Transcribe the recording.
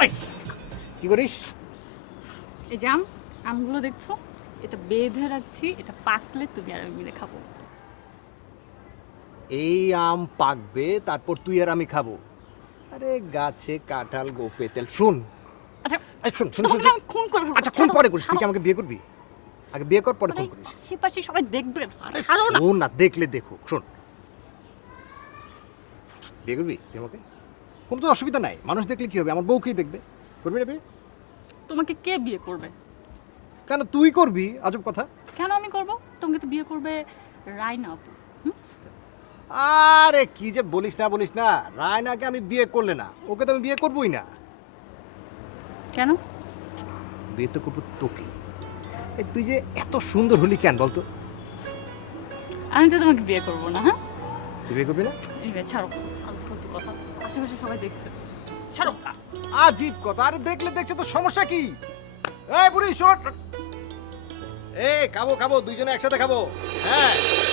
ওই কি করিস? এই যে আমগুলো দেখছো, এটা বেঁধে রাখছি, এটা পাকলে তুমি আর আমি মিলে খাবো। এই আম পাকবে তারপর তুই আর আমি খাবো? আরে গাছে কাঁঠাল গোপে তেল। শুন, আচ্ছা এই শুন শুন তোমাকে শুন। আমি খুন করে ফেলবো। আচ্ছা খুন পরে করিস, তুই কি আমাকে বিয়ে করবি? আগে বিয়ে কর, পরে খুন করিস। আশেপাশে সবাই দেখবে। আরে ছাড়ো না। শোন না, দেখলে দেখুক। শোন, বিয়ে করবি তুই আমাকে? কোনো তো অসুবিধা নাই, মানুষ দেখলে কি হবে, আমার বউকেই দেখবে। করবি না বিয়ে? তোমাকে কে বিয়ে করবে? কেন তুই করবি? আজব কথা। কেন আমি করব? তোমাকে তো বিয়ে করবে রায়না আপু। আরে কি যে বলিস না, রায়নাকে আমি বিয়ে করলে না, ওকে তো আমি বিয়ে করবই না। কেন? বিয়ে তো করবো তোকে। এই তুই যে এত সুন্দর হলি কেন বলতো? আমি তো তোমাকে বিয়ে করবো না। হ্যাঁ, তুই বিয়ে করবি না? এবার ছাড়ো, আলতু ফালতু কথা, আশেপাশে সবাই দেখছে। ছাড়ো। আজীব কথা। আরে দেখলে দেখছে তো, সমস্যা কি? এই বুড়ি শোন, এই খাবো খাবো, দুইজনে একসাথে খাবো। হ্যাঁ